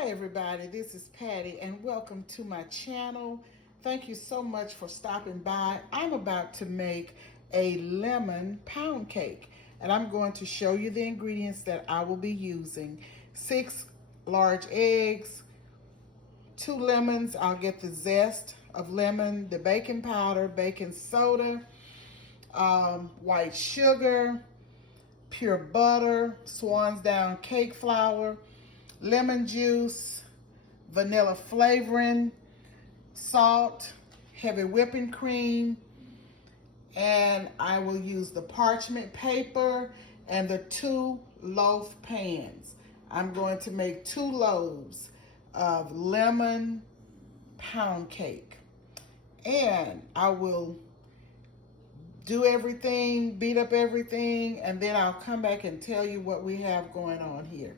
Hi everybody, this is Patty and welcome to my channel. Thank you so much for stopping by. I'm about to make a lemon pound cake and I'm going to show you the ingredients that I will be using. 6 large eggs, 2 lemons. I'll get the zest of lemon, the baking powder, baking soda, white sugar, pure butter, Swans Down cake flour, lemon juice, vanilla flavoring, salt, heavy whipping cream, and I will use the parchment paper and the 2 loaf pans. I'm going to make 2 loaves of lemon pound cake. And I will do everything, beat up everything, and then I'll come back and tell you what we have going on here.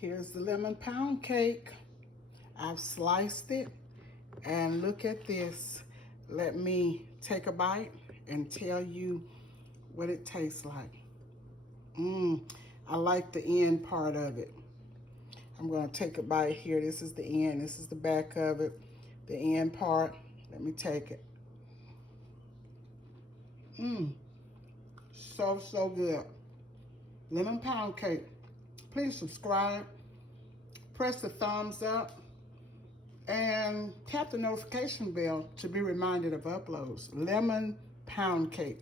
Here's the lemon pound cake. I've sliced it, and look at this. Let me take a bite and tell you what it tastes like. I like the end part of it. I'm gonna take a bite here. This is the end, this is the back of it. The end part, let me take it. So good. Lemon pound cake. Please subscribe, press the thumbs up, and tap the notification bell to be reminded of uploads. Lemon pound cake.